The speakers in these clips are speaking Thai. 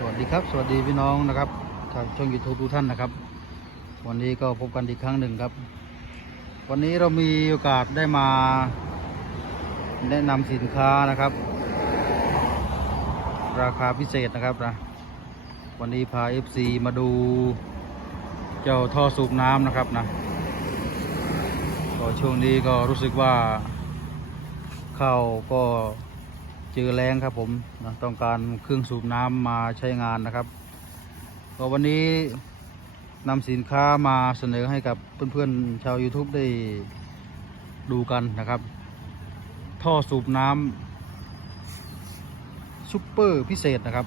สวัสดีครับ สวัสดีพี่น้องนะครับทางช่องยูทูบทุกท่านนะครับ วันนี้ก็พบกันอีกครั้งหนึ่งครับ วันนี้เรามีโอกาสได้มาแนะนำสินค้านะครับ ราคาพิเศษนะครับนะวันนี้พา FC มาดูเจ้าท่อสูบน้ำนะครับนะก็ช่วงนี้ก็รู้สึกว่าข้าวก็ เจอแรงครับผมนะต้องการเครื่องสูบน้ำมาใช้งานนะครับ ก็วันนี้นำสินค้ามาเสนอให้กับเพื่อนๆชาว YouTube ได้ดูกันนะครับ ท่อสูบน้ำซุปเปอร์พิเศษนะครับ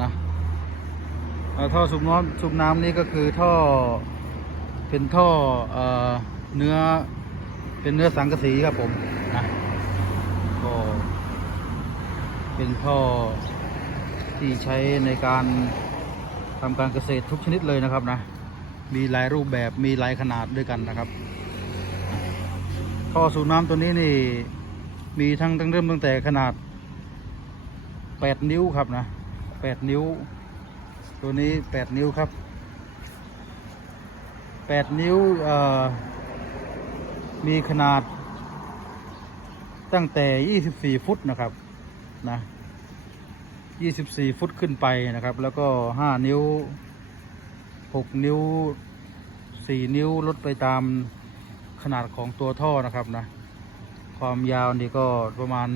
นะท่อสูบน้ำสูบน้ำนี่ก็คือท่อเป็นท่อเอ่อเนื้อเป็นเนื้อสังกะสีครับผมนะ ก็เป็นท่อที่ใช้ในการทำการเกษตรทุกชนิดเลยนะครับนะ มีหลายรูปแบบมีหลายขนาดด้วยกันนะครับ ท่อสูบน้ำตัวนี้นี่มีทั้งตั้งเริ่มตั้งแต่ขนาด 8 นิ้วครับนะ 8 นิ้ว ตัวนี้ 8 นิ้วครับ 8 นิ้วมีขนาด ตั้งแต่ 24 ฟุตนะครับนะ 24 ฟุตขึ้นไปนะครับ แล้วก็ 5 นิ้ว 6 นิ้ว 4 นิ้วลดไปตามขนาดของตัวท่อนะครับนะ ความยาวนี่ก็ประมาณ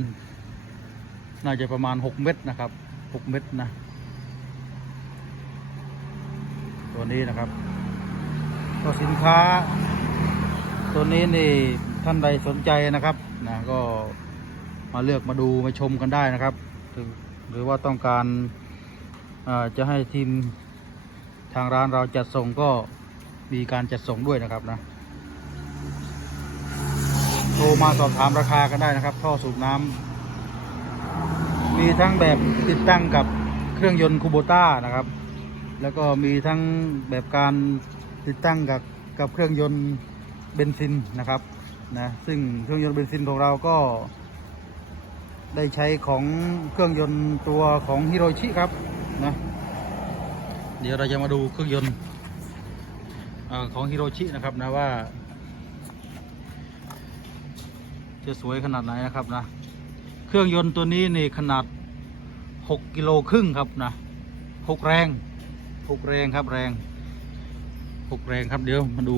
น่าจะประมาณ 6 เมตรนะครับ 6 เมตรนะ ตัวนี้นะครับ ก็สินค้า ตัวนี้นี่ ท่านใดสนใจนะครับนะก็มาเลือกมาดูมาชมกันได้นะครับ หรือว่าต้องการจะให้ทีมทางร้านเราจัดส่งก็มีการจัดส่งด้วยนะครับนะโทรมาสอบถามราคากันได้นะครับ ท่อสูบน้ำมีทั้งแบบติดตั้งกับเครื่องยนต์คูโบต้านะครับ แล้วก็มีทั้งแบบการติดตั้งกับกับเครื่องยนต์เบนซินนะครับ นะซึ่งเครื่องยนต์เบนซินของเราก็ ได้ใช้ของเครื่องยนต์ตัวของฮิโรชิครับนะเดี๋ยวเราจะมาดูเครื่องยนต์ของฮิโรชินะครับนะว่า จะสวยขนาดไหนนะครับนะ เครื่องยนต์ตัวนี้นี่ขนาด 6กิโลครึ่งครับนะ6แรง6แรงครับแรง6แรงครับเดี๋ยวมาดู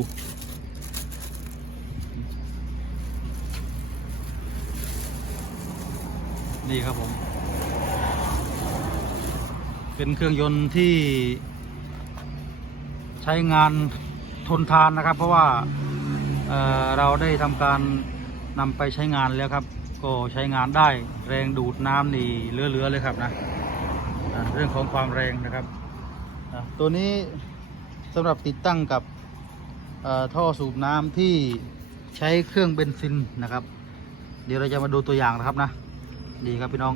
นี่ครับผม เป็นเครื่องยนต์ที่ ใช้งานทนทานนะครับ เพราะว่าเเราได้ทำการนำไปใช้งานแล้วครับ ก็ใช้งานได้แรงดูดน้ำนี่เลือๆเลยครับนะเรื่องของความแรงนะครับ ตัวนี้สำหรับติดตั้งกับท่อสูบน้ำที่ใช้เครื่องเบนซินนะครับ เดี๋ยวเราจะมาดูตัวอย่างนะครับนะ ดีครับพี่น้อง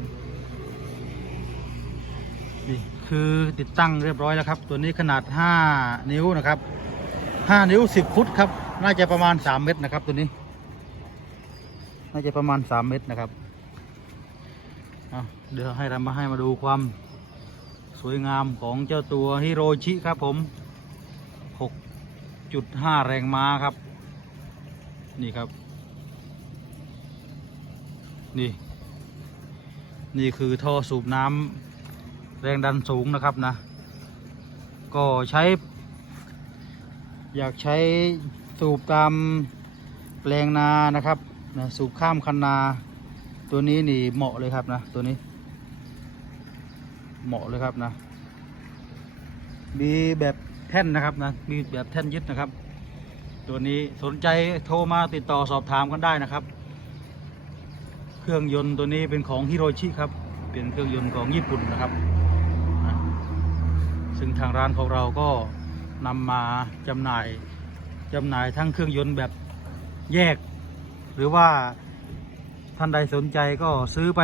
นี่คือติดตั้งเรียบร้อยแล้วครับ ตัวนี้ขนาด 5 นิ้วนะครับ 5 นิ้ว 10 ฟุตครับ น่าจะประมาณ 3 เมตรนะครับ ตัวนี้ น่าจะประมาณ 3 เมตรนะครับเดี๋ยวให้เรามาให้มาดูความสวยงามของเจ้าตัวฮิโรชิครับผม 6.5 แรงม้าครับ นี่ครับ นี่ นี่คือท่อสูบน้ำแรงดันสูงนะครับนะ ก็ใช้ อยากใช้สูบตามแปลงนานะครับนะสูบข้ามคันนาตัวนี้นี่เหมาะเลยครับนะตัวนี้ เหมาะเลยครับนะ มีแบบแท่นนะครับนะมีแบบแท่นยึดนะครับ ตัวนี้สนใจโทรมาติดต่อสอบถามกันได้นะครับ เครื่องยนต์ตัวนี้เป็นของฮิโรชิครับ เป็นเครื่องยนต์ของญี่ปุ่นนะครับ ซึ่งทางร้านของเราก็นำมาจำหน่ายจำหน่ายทั้งเครื่องยนต์แบบแยก หรือว่าท่านใดสนใจก็ซื้อไป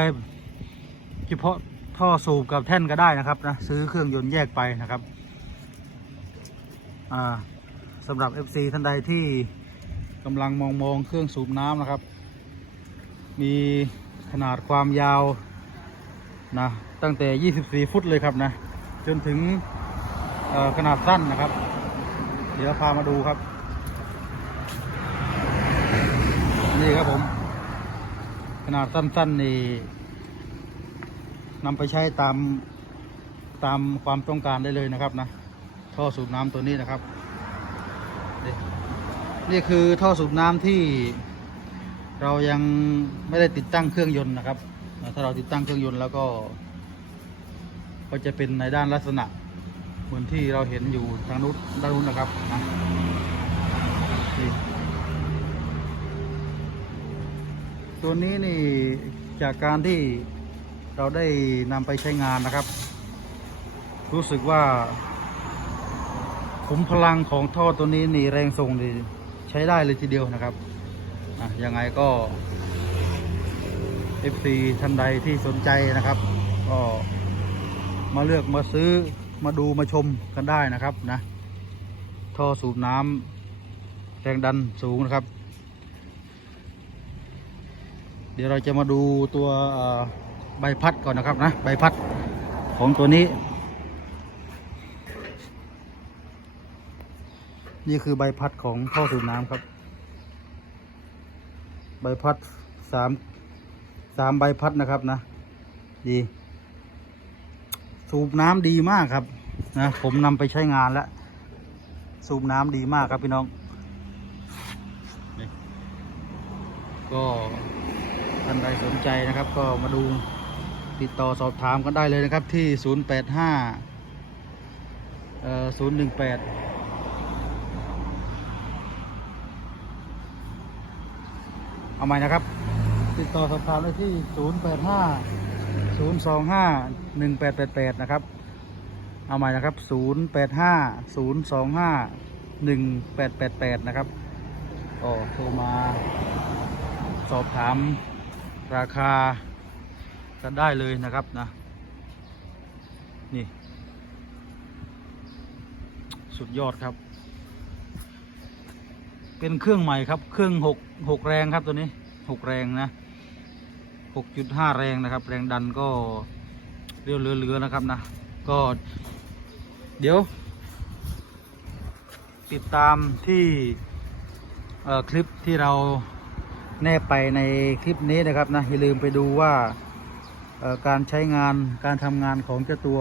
เฉพาะท่อสูบกับแท่นก็ได้นะครับนะซื้อเครื่องยนต์แยกไปนะครับอ่าสำหรับ FC ท่านใดที่กำลังมองมองเครื่องสูบน้ำนะครับ มีขนาดความยาวนะตั้งแต่ 24 ฟุตเลยครับนะจนถึงขนาดสั้นนะครับ เดี๋ยวพามาดูครับ นี่ครับผม ขนาดสั้นๆนี่นำไปใช้ตามตามความต้องการได้เลยนะครับนะท่อสูบน้ำตัวนี้นะครับ นี่คือท่อสูบน้ำที่ เรายังไม่ได้ติดตั้งเครื่องยนต์นะครับ ถ้าเราติดตั้งเครื่องยนต์แล้วก็ ก็จะเป็นในด้านลักษณะ เหมือนที่เราเห็นอยู่ทางนู้นด้านนู้นนะครับนะตัวนี้นี่จากการที่เราได้นำไปใช้งานนะครับ รู้สึกว่าขุมพลังของท่อตัวนี้นี่แรงส่งนี่ใช้ได้เลยทีเดียวนะครับ ยังไงก็ FC ท่านใดที่สนใจนะครับ ก็มาเลือกมาซื้อมาดูมาชมกันได้นะครับนะท่อสูบน้ำแรงดันสูงนะครับ เดี๋ยวเราจะมาดูตัวใบพัดก่อนนะครับนะใบพัดของตัวนี้ นี่คือใบพัดของท่อสูบน้ำครับ ใบพัดสามสามใบพัดนะครับนะ ดี สูบน้ำดีมากครับนะผมนำไปใช้งานแล้ว สูบน้ำดีมากครับพี่น้องนี่ก็ท่านใดสนใจนะครับ ก็มาดูติดต่อสอบถามกันได้เลยนะครับที่ 085เอ่อ018 เอาใหม่นะครับ ติดต่อสอบถามได้ที่ 085 025 1888 นะครับ เอาใหม่นะครับ 085 025 1888 นะครับก็โทรมา สอบถามราคากันได้เลยนะครับนะ นี่ สุดยอดครับ เป็นเครื่องใหม่ครับ เครื่องหก หกแรงครับตัวนี้หกแรงนะหกจุดห้าแรงนะครับ แรงดันก็เรียวเรือๆนะครับนะ ก็เดี๋ยว ติดตามที่คลิปที่เราแนบไปในคลิปนี้นะครับนะอย่าลืมไปดูว่าการใช้งานการทำงานของเจ้าตัว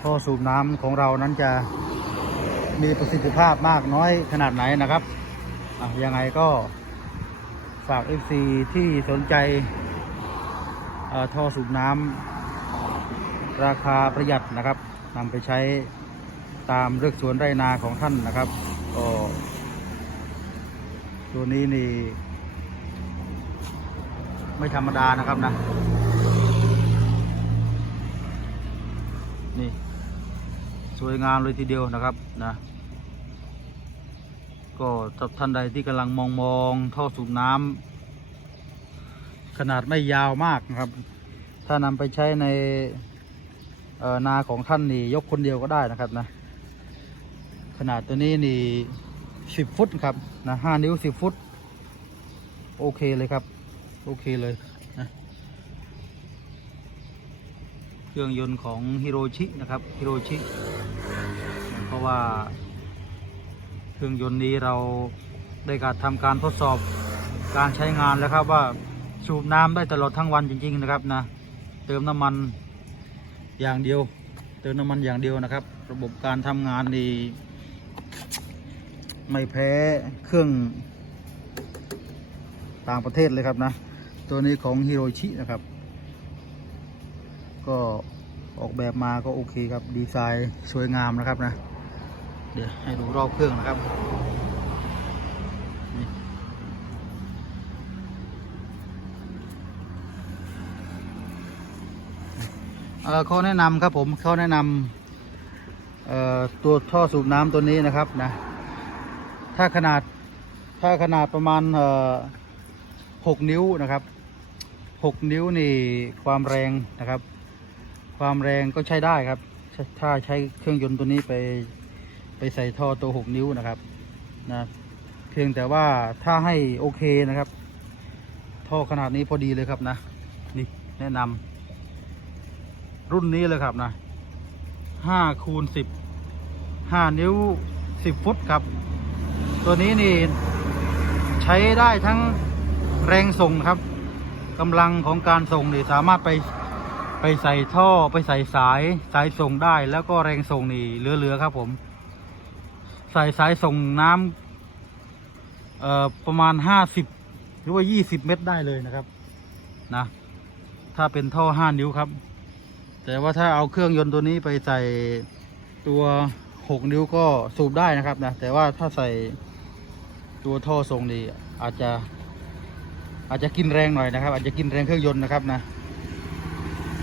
ท่อสูบน้ำของเรานั้นจะมีประสิทธิภาพมากน้อยขนาดไหนนะครับ อะยังไงก็ฝาก FC ที่สนใจท่อสูบน้ำราคาประหยัดนะครับนำไปใช้ตามเลือกสวนไรนาของท่านนะครับก็ตัวนี้นี่ ไม่ธรรมดานะครับนะ นี่ สวยงามเลยทีเดียวนะครับนะ กับท่านใดที่กำลังมองมองท่อสูบน้ำขนาดไม่ยาวมากนะครับ ถ้านำไปใช้ในนาของท่านนี่ยกคนเดียวก็ได้นะครับนะ ขนาดตัวนี้นี่สิบฟุตครับนะห้านิ้วสิบฟุต โอเคเลยครับ โอเคเลยนะเครื่องยนต์ของฮิโรชินะครับฮิโรชิเพราะว่า เครื่องยนต์นี้เราได้การทำการทดสอบการใช้งานแล้วครับว่าสูบน้ำได้ตลอดทั้งวันจริง ๆ นะครับนะเติมน้ำมันอย่างเดียว เติมน้ำมันอย่างเดียวนะครับ ระบบการทำงานนี่ไม่แพ้เครื่องต่างประเทศเลยครับนะ ตัวนี้ของฮิโรชินะครับ ก็ออกแบบมาก็โอเคครับ ดีไซน์สวยงามนะครับนะ ดี๋ยวให้ดูรอบเครื่องนะครับข้อแนะนำครับผมข้อแนะนำตัวท่อสูบน้ำตัวนี้นะครับนะถ้าขนาดถ้าขนาดประมาณหกนิ้วนะครับหกนิ้วนี่ความแรงนะครับ ความแรงก็ใช้ได้ครับ ถ้าใช้เครื่องยนต์ตัวนี้ไป ไปใส่ท่อตัวหกนิ้วนะครับนะเพียงแต่ว่าถ้าให้โอเคนะครับ ท่อขนาดนี้พอดีเลยครับนะ นี่แนะนำรุ่นนี้เลยครับนะห้าคูณสิบห้านิ้วสิบฟุตครับ ตัวนี้นี่ใช้ได้ทั้งแรงส่งครับกำลังของการส่งนี่สามารถไปไปใส่ท่อไปใส่สายสายส่งได้ แล้วก็แรงส่งนี่เหลือๆครับผม ใส่สายส่งน้ำเอ่อประมาณห้าสิบหรือว่ายี่สิบเมตรได้เลยนะครับนะถ้าเป็นท่อห้านิ้วครับ แต่ว่าถ้าเอาเครื่องยนต์ตัวนี้ไปใส่ตัวหกนิ้วก็สูบได้นะครับนะแต่ว่าถ้าใส่ตัวท่อทรงนี่อาจจะ อาจจะกินแรงหน่อยนะครับ อาจจะกินแรงเครื่องยนต์นะครับนะ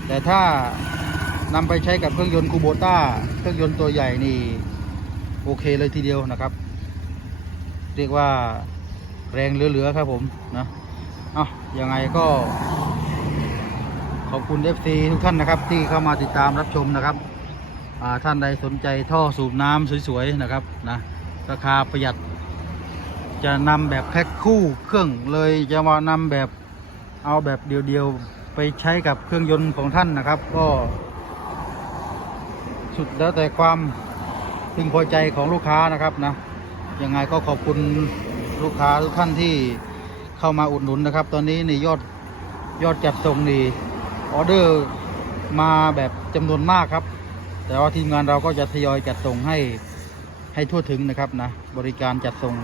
แต่ถ้านำไปใช้กับเครื่องยนต์คูโบต้าเครื่องยนต์ตัวใหญ่นี่ โอเคเลยทีเดียวนะครับ เรียกว่าแรงเหลือๆครับผมนะเอายังไงก็ ขอบคุณ FC ทุกท่านนะครับ ที่เข้ามาติดตามรับชมนะครับท่านใดสนใจท่อสูบน้ำสวยๆนะครับนะราคาประหยัด จะนำแบบแพ็คคู่เครื่องเลยจะมานำแบบเอาแบบเดียวๆไปใช้กับเครื่องยนต์ของท่านนะครับ ก็ สุดแล้วแต่ความ พึงพอใจของลูกค้านะครับนะยังไงก็ขอบคุณลูกค้าทุกท่านที่เข้ามาอุดหนุนนะครับ ตอนนี้นี่ยอดยอดจัดส่งนี่ออเดอร์มาแบบจำนวนมากครับ แต่ว่าทีมงานเราก็จะทยอยจัดส่งให้ให้ทั่วถึงนะครับนะบริการจัดส่ง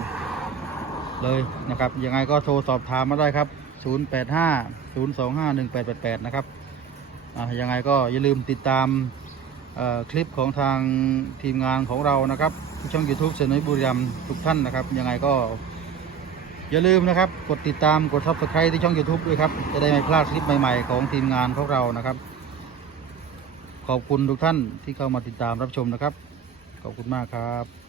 เลยนะครับยังไงก็โทรสอบถามมาได้ครับ 085 025 1888 นะครับอ่ายังไงก็อย่าลืมติดตาม คลิปของทางทีมงานของเรานะครับที่ช่อง YouTube เสนอบุรีรัมทุกท่านนะครับ ยังไงก็อย่าลืมนะครับ กดติดตามกดทับสไครต์ที่ช่อง YouTube ด้วยครับ จะได้ไม่พลาดคลิปใหม่ๆ ของทีมงานของเรานะครับ ขอบคุณทุกท่านที่เข้ามาติดตามรับชมนะครับ ขอบคุณมากครับ